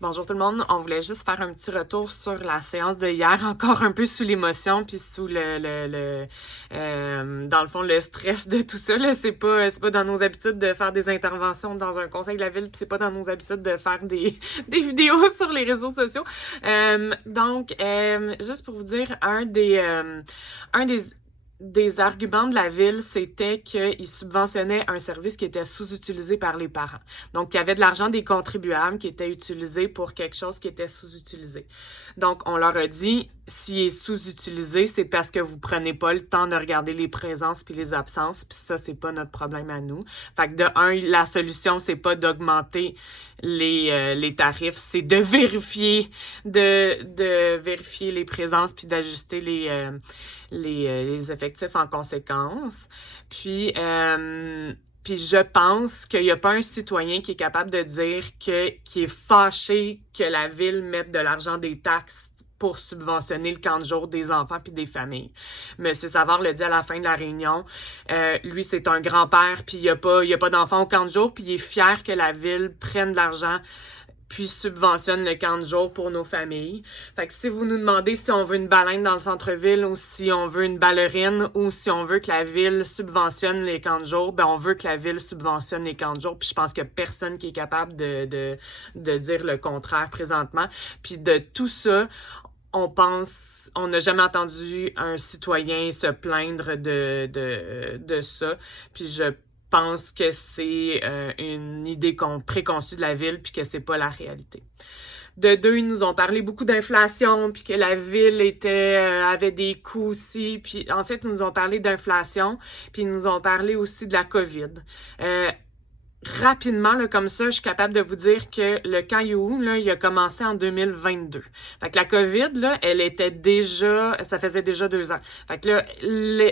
Bonjour tout le monde, on voulait juste faire un petit retour sur la séance de hier, encore un peu sous l'émotion puis sous dans le fond le stress de tout ça là. C'est pas dans nos habitudes de faire des interventions dans un conseil de la ville, puis c'est pas dans nos habitudes de faire des vidéos sur les réseaux sociaux. Donc juste pour vous dire, un des arguments de la ville, c'était qu'ils subventionnaient un service qui était sous-utilisé par les parents. Donc, il y avait de l'argent des contribuables qui était utilisé pour quelque chose qui était sous-utilisé. Donc, on leur a dit, s'il est sous-utilisé, c'est parce que vous prenez pas le temps de regarder les présences puis les absences, puis ça, c'est pas notre problème à nous. Fait que de un, la solution, c'est pas d'augmenter les tarifs, c'est de vérifier les présences puis d'ajuster les effectifs en conséquence. Puis je pense qu'il n'y a pas un citoyen qui est capable de dire qui est fâché que la ville mette de l'argent des taxes pour subventionner le camp de jour des enfants puis des familles. Monsieur Savard le dit à la fin de la réunion. Lui, c'est un grand-père, puis il y a pas d'enfants au camp de jour, puis il est fier que la ville prenne de l'argent puis subventionne le camp de jour pour nos familles. Fait que si vous nous demandez si on veut une baleine dans le centre-ville ou si on veut une ballerine ou si on veut que la ville subventionne les camps de jour, ben on veut que la ville subventionne les camps de jour. Puis je pense qu'il n'y a personne qui est capable de dire le contraire présentement. Puis de tout ça, on n'a jamais entendu un citoyen se plaindre de ça. Puis je pense que c'est une idée préconçue de la ville puis que c'est pas la réalité. De deux, ils nous ont parlé beaucoup d'inflation puis que la ville avait des coûts aussi. Puis en fait, ils nous ont parlé d'inflation puis ils nous ont parlé aussi de la COVID. Rapidement, là, comme ça, je suis capable de vous dire que le camp You, là, il a commencé en 2022. Fait que la COVID, là, ça faisait déjà 2 ans. Fait que là,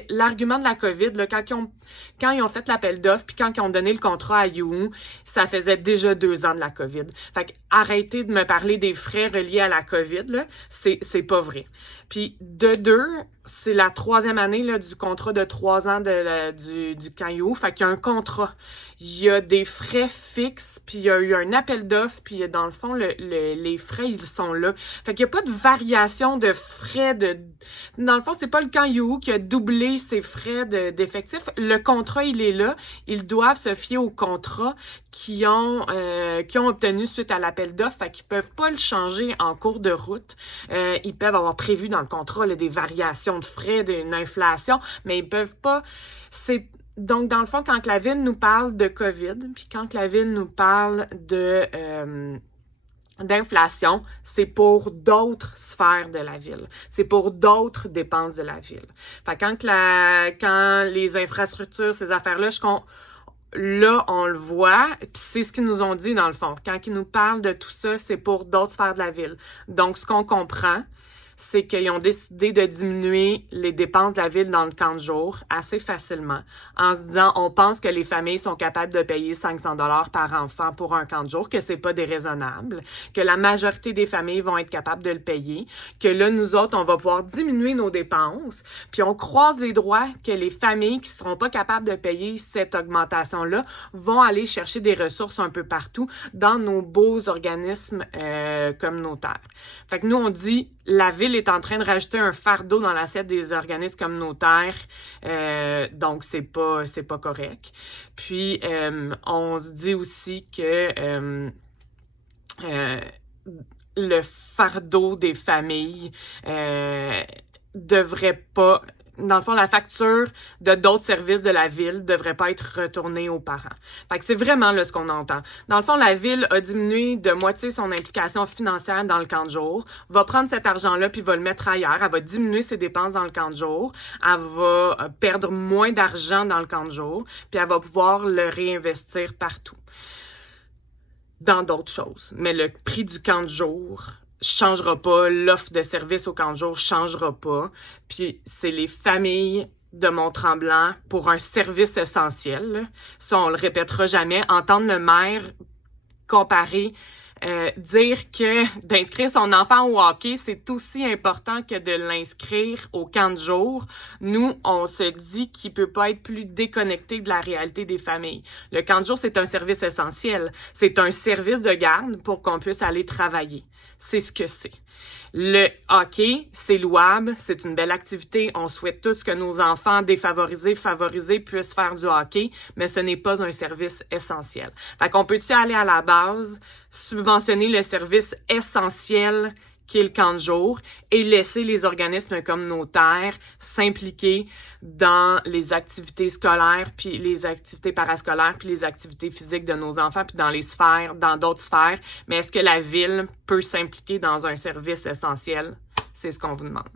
l'argument de la COVID, là, quand ils ont fait l'appel d'offres, puis quand ils ont donné le contrat à You, ça faisait déjà 2 ans de la COVID. Fait que arrêtez de me parler des frais reliés à la COVID, là, c'est pas vrai. Puis de deux, c'est la 3e année là, du contrat de 3 ans du camp You. Fait qu'il y a un contrat. Il y a des frais fixes, puis il y a eu un appel d'offres, puis dans le fond, les frais, ils sont là. Fait qu'il n'y a pas de variation de frais Dans le fond, c'est pas le camp You qui a doublé ses frais d'effectifs. Le contrat, il est là. Ils doivent se fier au contrat qu'ils ont obtenu suite à l'appel d'offres. Fait qu'ils peuvent pas le changer en cours de route. Ils peuvent avoir prévu dans le contrat là, des variations de frais, d'une inflation, mais ils peuvent pas... Donc, dans le fond, quand la ville nous parle de COVID, puis quand la ville nous parle d'inflation, c'est pour d'autres sphères de la ville. C'est pour d'autres dépenses de la ville. Fait que quand les infrastructures, ces affaires-là, là, on le voit, puis c'est ce qu'ils nous ont dit dans le fond. Quand ils nous parlent de tout ça, c'est pour d'autres sphères de la ville. Donc, ce qu'on comprend, c'est qu'ils ont décidé de diminuer les dépenses de la ville dans le camp de jour assez facilement en se disant, on pense que les familles sont capables de payer 500 $ par enfant pour un camp de jour, que c'est pas déraisonnable, que la majorité des familles vont être capables de le payer, que là, nous autres, on va pouvoir diminuer nos dépenses, puis on croise les doigts que les familles qui seront pas capables de payer cette augmentation-là vont aller chercher des ressources un peu partout dans nos beaux organismes communautaires. Fait que nous, on dit, la ville est en train de rajouter un fardeau dans l'assiette des organismes communautaires, donc c'est pas correct. Puis on se dit aussi que le fardeau des familles devrait pas... Dans le fond, la facture de d'autres services de la ville devrait pas être retournée aux parents. Fait que c'est vraiment là ce qu'on entend. Dans le fond, la ville a diminué de moitié son implication financière dans le camp de jour, va prendre cet argent-là puis va le mettre ailleurs, elle va diminuer ses dépenses dans le camp de jour, elle va perdre moins d'argent dans le camp de jour, puis elle va pouvoir le réinvestir partout, dans d'autres choses. Mais le prix du camp de jour changera pas, l'offre de service au camp de jour changera pas. Puis c'est les familles de Mont-Tremblant pour un service essentiel. Ça, on le répétera jamais. Entendre le maire comparer dire que d'inscrire son enfant au hockey, c'est aussi important que de l'inscrire au camp de jour. Nous, on se dit qu'il peut pas être plus déconnecté de la réalité des familles. Le camp de jour, c'est un service essentiel. C'est un service de garde pour qu'on puisse aller travailler. C'est ce que c'est. Le hockey, c'est louable, c'est une belle activité. On souhaite tous que nos enfants défavorisés, favorisés puissent faire du hockey, mais ce n'est pas un service essentiel. Fait qu'on peut-tu aller à la base, subventionner le service essentiel qui est le camp de jour et laisser les organismes communautaires s'impliquer dans les activités scolaires, puis les activités parascolaires, puis les activités physiques de nos enfants, puis dans les sphères, dans d'autres sphères. Mais est-ce que la ville peut s'impliquer dans un service essentiel? C'est ce qu'on vous demande.